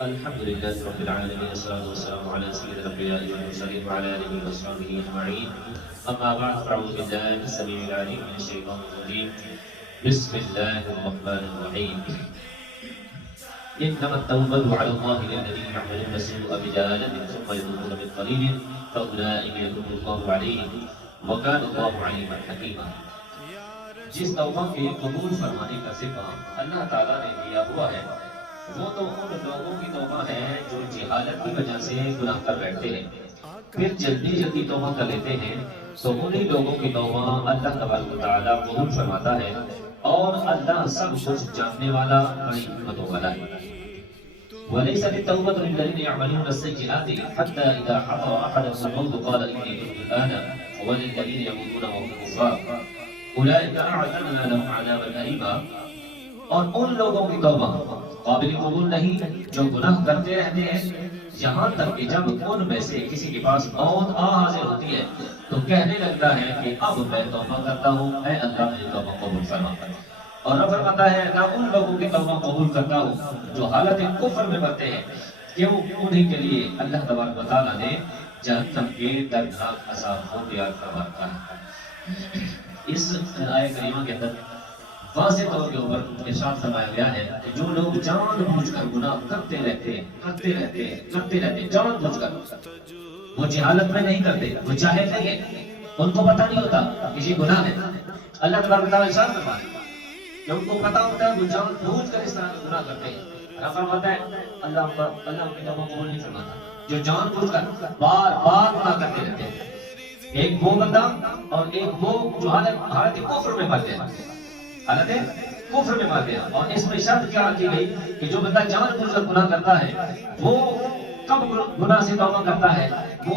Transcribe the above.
الحمد لله رب العالمين، والصلاة والسلام على سيد الأنبياء والمرسلين وعلى آله وصحبه أجمعين. أما بعد، فأعوذ بالله السميع العليم من الشيطان الرجيم. بسم الله الرحمن الرحيم. إنما التوبة على الله للذين يعملون السوء بجهالة ثم يتوبون من قريب فأولئك يتوب الله عليهم وكان الله عليما حكيما. جس توبہ کے قبول فرمانے کا صفہ اللہ تعالیٰ نے دیا ہوا ہے، وہ تو ان لوگوں کی توبہ ہے جو جہالت کی وجہ سے گناہ کر بیٹھتے ہیں، پھر جلدی جلدی توبہ کر لیتے ہیں، تو انہی لوگوں کی توبہ اللہ تبارک و تعالیٰ قبول فرماتا ہے، اور اللہ سب کچھ جاننے والا، بڑی حکمتوں والا ہے۔ وَلَيْسَتِ التَّوْبَةُ لِلَّذِينَ يَعْمَلُونَ السَّيِّئَاتِ حَتَّى إِذَا حَضَرَ أَحَدَهُمُ الْمَوْتُ قَالَ إِنِّي تُبْتُ الْآنَ وَلِلَّذِينَ يَمُوتُونَ وَهُمْ كُفَّارٌ أُولَئِكَ أَعْتَدْنَا لَهُمْ عَذَابًا أَلِيمًا۔ اور ان لوگوں کی توبہ قابل قبول نہیں جو گناہ کرتے رہتے ہیں، یہاں تک کہ جب ان میں سے کسی کے پاس موت حاضر ہوتی ہے تو کہنے لگتا ہے کہ اب میں توبہ کرتا ہوں، اے اللہ میری توبہ قبول فرما۔ اور رب فرماتا ہے میں ان لوگوں کی توبہ قبول کرتا ہوں جو حالت کفر میں مرتے ہیں، کیوں؟ انہی کے لیے اللہ تبارک و تعالیٰ نے جہنم کے دردناک عذاب کو تیار فرما رکھا ہے۔ اس آیت کریمہ کے اندر واضح طور کے اوپر ارشاد فرمایا گیا ہے کہ جو لوگ جان بوجھ کر گناہ کرتے رہتے ہیں، جان بوجھ کر، وہ جہالت میں نہیں کرتے، وہ جاہل نہیں ہے، ان کو پتہ نہیں ہوتا کہ یہ گناہ ہے، اللہ تبارک و تعالیٰ ارشاد فرماتا ہے کہ ان کو پتہ ہوتا ہے وہ جان بوجھ کر اس طرح کے گناہ کرتے ہیں۔ اللہ فرماتا ہے اللہ ان کی توبہ قبول نہیں فرماتا جو جان بوجھ کر بار بار گناہ کرتے رہتے ہیں۔ ایک وہ بندہ اور ایک وہ جو حالت کفر میں مر گیا، حالت کفر میں مر گیا، اور اس میں شرط کیا رکھی گئی کہ جو بندہ جان بوجھ کر گناہ کرتا ہے وہ کب گناہ سے توبہ کرتا ہے؟ وہ